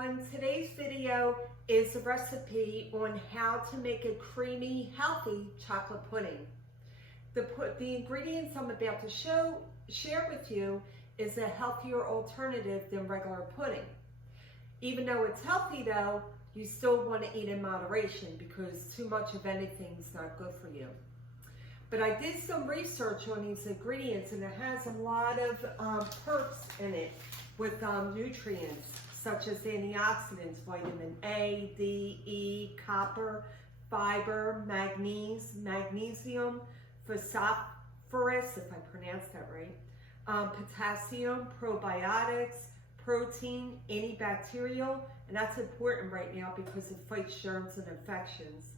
everyone. Today's video is a recipe on how to make a creamy, healthy chocolate pudding. The ingredients I'm about to share with you is a healthier alternative than regular pudding. Even though it's healthy though, you still want to eat in moderation because too much of anything is not good for you. But I did some research on these ingredients and it has a lot of perks in it with nutrients such as antioxidants, vitamin A, D, E, copper, fiber, magnesium, phosphorus, if I pronounced that right, potassium, probiotics, protein, antibacterial, and that's important right now because it fights germs and infections.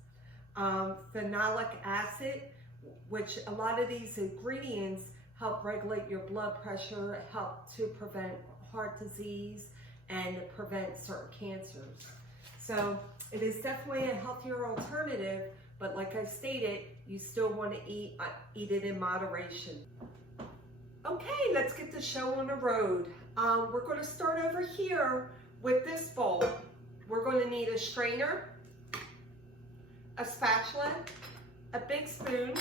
Phenolic acid, which a lot of these ingredients help regulate your blood pressure, help to prevent heart disease, and prevent certain cancers. So it is definitely a healthier alternative, but like I stated, you still want to eat it in moderation. Okay, let's get the show on the road. We're going to start over here with this bowl. We're going to need a strainer, a spatula, a big spoon,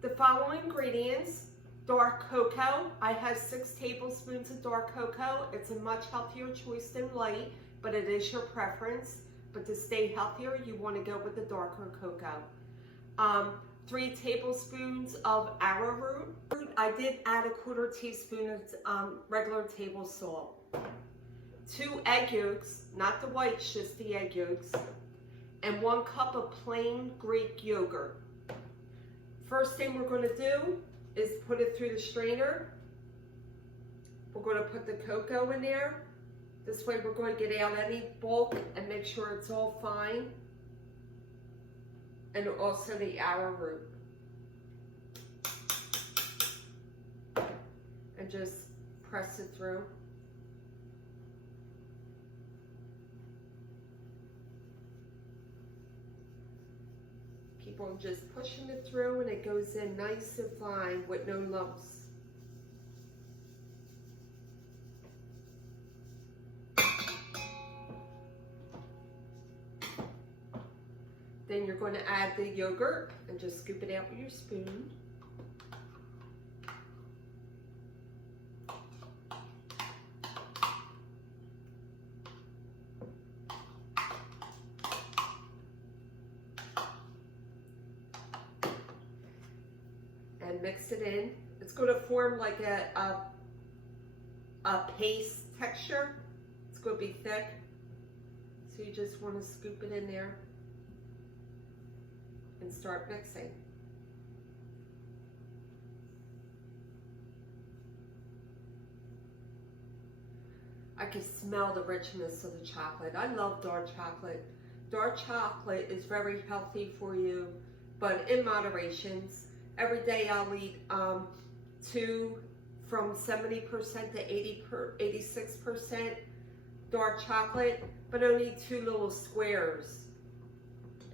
the following ingredients: dark cocoa. I have 6 tablespoons of dark cocoa. It's a much healthier choice than light, but it is your preference. But to stay healthier, you want to go with the darker cocoa. 3 tablespoons of arrowroot. I did add a 1/4 teaspoon of regular table salt. 2 egg yolks, not the whites, just the egg yolks. And 1 cup of plain Greek yogurt. First thing we're going to do is put it through the strainer. We're going to put the cocoa in there. This way we're going to get out any bulk and make sure it's all fine. And also the arrowroot. And just press it through. Keep on just pushing it through and it goes in nice and fine with no lumps. Then you're going to add the yogurt and just scoop it out with your spoon. And mix it in. It's going to form like a paste texture. It's going to be thick. So you just want to scoop it in there and start mixing. I can smell the richness of the chocolate. I love dark chocolate. Dark chocolate is very healthy for you, but in moderation. Every day I'll eat 2 from 70% to 86% dark chocolate, but only 2 little squares.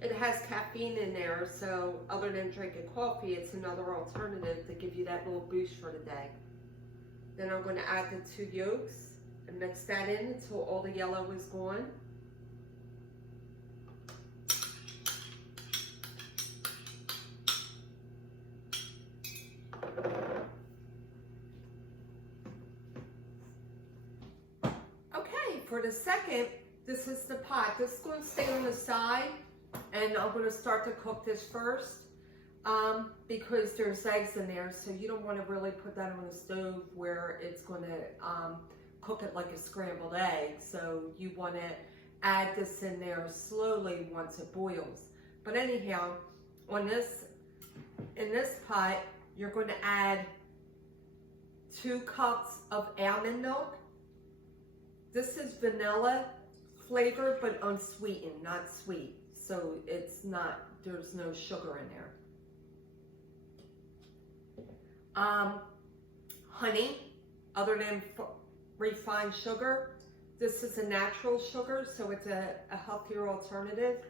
It has caffeine in there, so other than drinking coffee, it's another alternative to give you that little boost for the day. Then I'm going to add the 2 yolks and mix that in until all the yellow is gone. Okay, for the second, this is the pot. This is going to stay on the side. And I'm going to start to cook this first because there's eggs in there, so you don't want to really put that on the stove where it's going to cook it like a scrambled egg. So you want to add this in there slowly once it boils. But anyhow, in this pot, you're going to add 2 cups of almond milk. This is vanilla flavored but unsweetened, not sweet. So there's no sugar in there. Honey, other than refined sugar. This is a natural sugar, so it's a healthier alternative.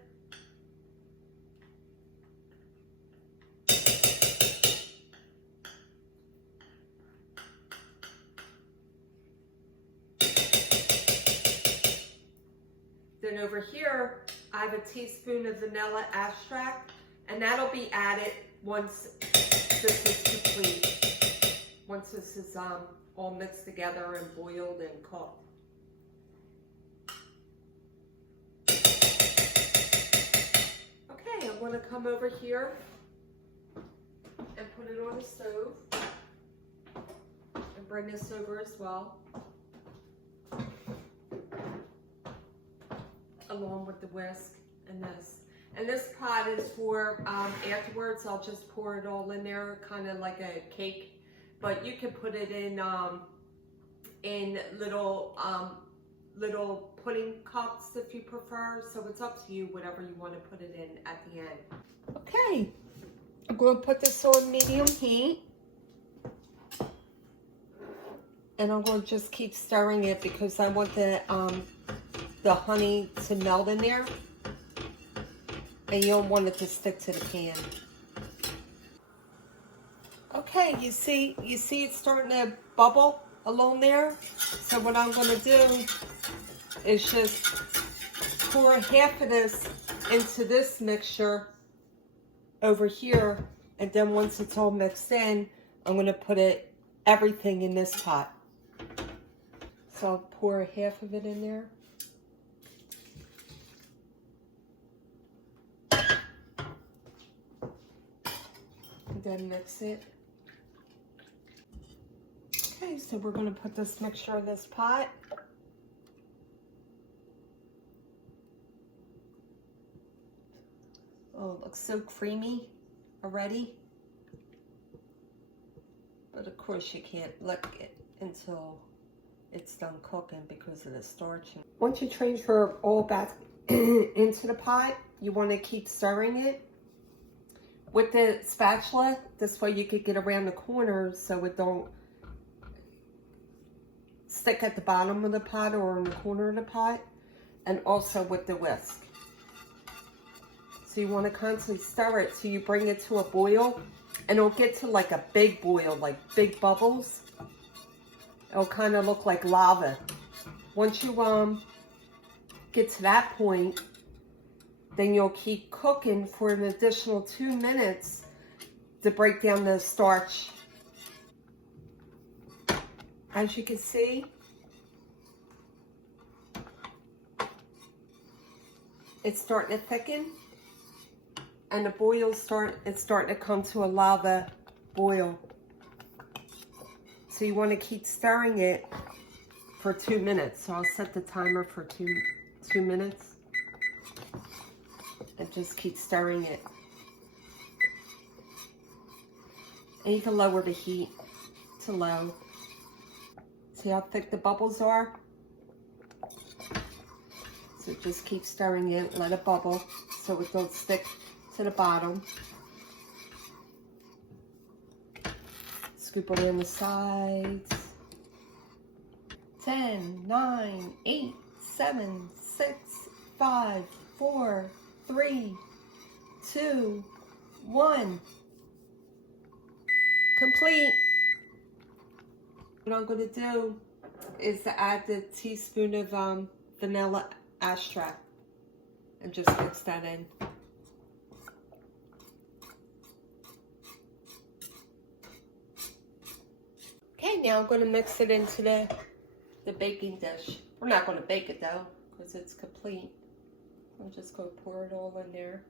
Then over here, I have a teaspoon of vanilla extract, and that'll be added once this is complete. Once this is all mixed together and boiled and cooked. Okay, I'm going to come over here and put it on the stove and bring this over as well, along with the whisk and this. And this pot is for afterwards. I'll just pour it all in there, kind of like a cake. But you can put it in little little pudding cups if you prefer. So it's up to you, whatever you want to put it in at the end. Okay, I'm going to put this on medium heat. And I'm going to just keep stirring it because I want the honey to melt in there. And you don't want it to stick to the pan. Okay, you see it's starting to bubble along there. So what I'm going to do is just pour half of this into this mixture over here. And then once it's all mixed in, I'm going to put everything in this pot. So I'll pour half of it in there. And then mix it. Okay, so we're going to put this mixture in this pot. Oh, it looks so creamy already. But of course you can't lick it until it's done cooking because of the starch. Once you transfer all back into the pot, you want to keep stirring it with the spatula. This way you could get around the corners so it don't stick at the bottom of the pot or in the corner of the pot, and also with the whisk. So you want to constantly stir it so you bring it to a boil, and it'll get to like a big boil, like big bubbles. It'll kind of look like lava. Once you get to that point, then you'll keep cooking for an additional 2 minutes to break down the starch. As you can see, it's starting to thicken, and the boil it's starting to come to a lava boil. So you want to keep stirring it for 2 minutes. So I'll set the timer for two minutes. And just keep stirring it. And you can lower the heat to low. See how thick the bubbles are? So just keep stirring it, let it bubble so it don't stick to the bottom. Scoop it on the sides. 10, 9, 8, 7, 6, 5, 4, 3, 2, 1. Complete. What I'm going to do is to add the teaspoon of vanilla extract and just mix that in. Okay, now I'm going to mix it into the baking dish. We're not going to bake it though because it's complete. I'm just going to pour it all in there.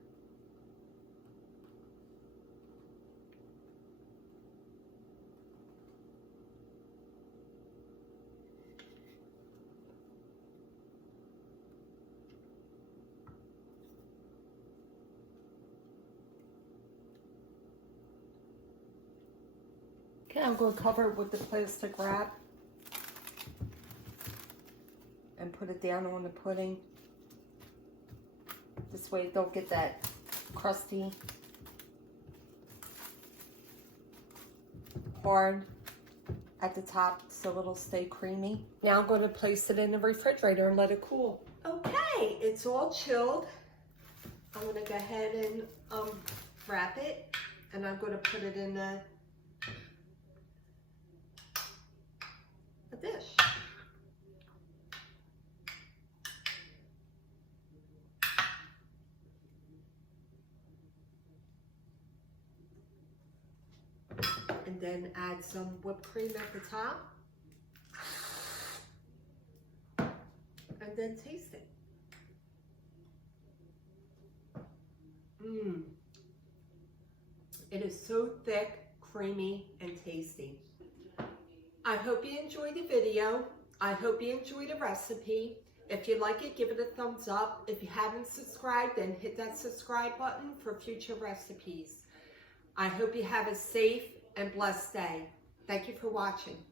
Okay, I'm going to cover it with the plastic wrap and put it down on the pudding. This way you don't get that crusty, hard at the top, so it'll stay creamy. Now I'm going to place it in the refrigerator and let it cool. Okay, it's all chilled. I'm going to go ahead and wrap it, and I'm going to put it in a dish. and then add some whipped cream at the top. And then taste it. It is so thick, creamy, and tasty. I hope you enjoyed the video. I hope you enjoyed the recipe. If you like it, give it a thumbs up. If you haven't subscribed, then hit that subscribe button for future recipes. I hope you have a safe and blessed day. Thank you for watching.